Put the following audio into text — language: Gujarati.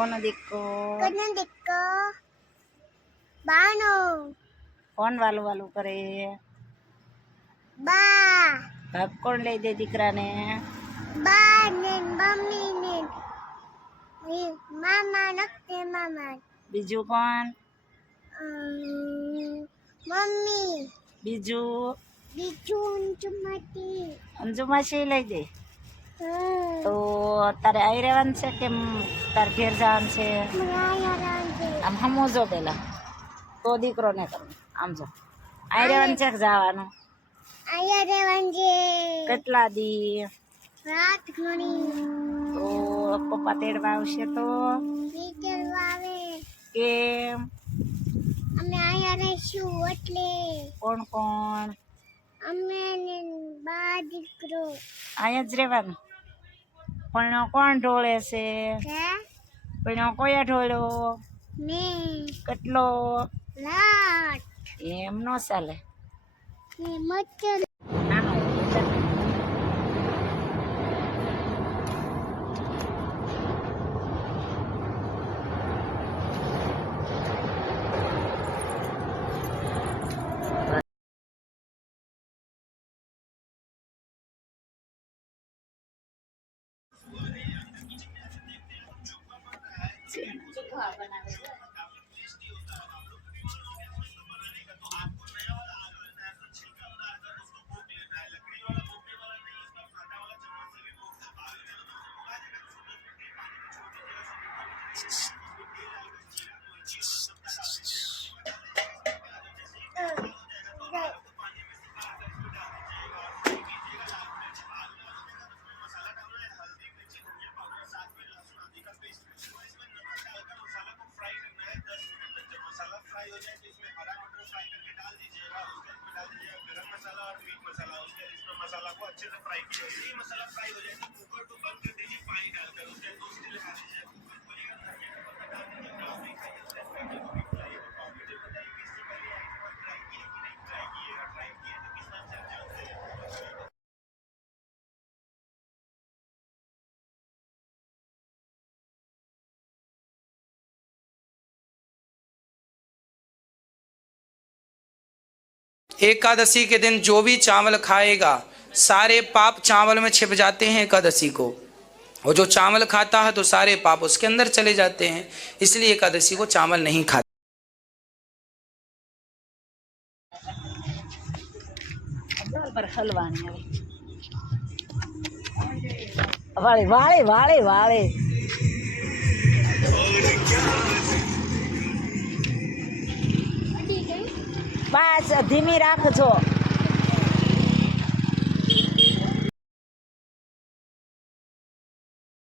કોનો દીકો બાનો કોણ વાલું વાલું કરે બા ભાગ કોણ લઈ દે દીકરાને બા ને મમ્મી ને મામા નખતે મામા બીજું કોણ મમ્મી બીજું બીજું ચુમતી અંજુ માસી લઈ દે તો તારે આવી રહેવાનું છે કે તાર ઘેર જવાનું છે આમ હમું જો પેલા તો દીકરો ને કરવું આમ જો આવી રહેવાનું છે કે જવાનું આયા રેવાંજે કેટલા દી રાત ઘણી તો પપ્પા તેડવા આવશે તો ટીચર આવે કેમ અમે આયા રહીશું એટલે કોણ કોણ અમે ને બા દીકરો અહીંયા જ રહેવાનું પણ કોણ ઢોળે છે હે પણ કોયા ઢોળ્યો ને કેટલો લાટ એમ નો ચાલે ને મચ્છર નાનો एकादशी के दिन जो भी चावल खाएगा सारे पाप चावल में छिप जाते हैं एकादशी को, और जो चावल खाता है तो सारे पाप उसके अंदर चले जाते हैं, इसलिए एकादशी को चावल नहीं खाते। પર હલવાની વાળે વાળે વાળે વાળે બસ ધીમી રાખજો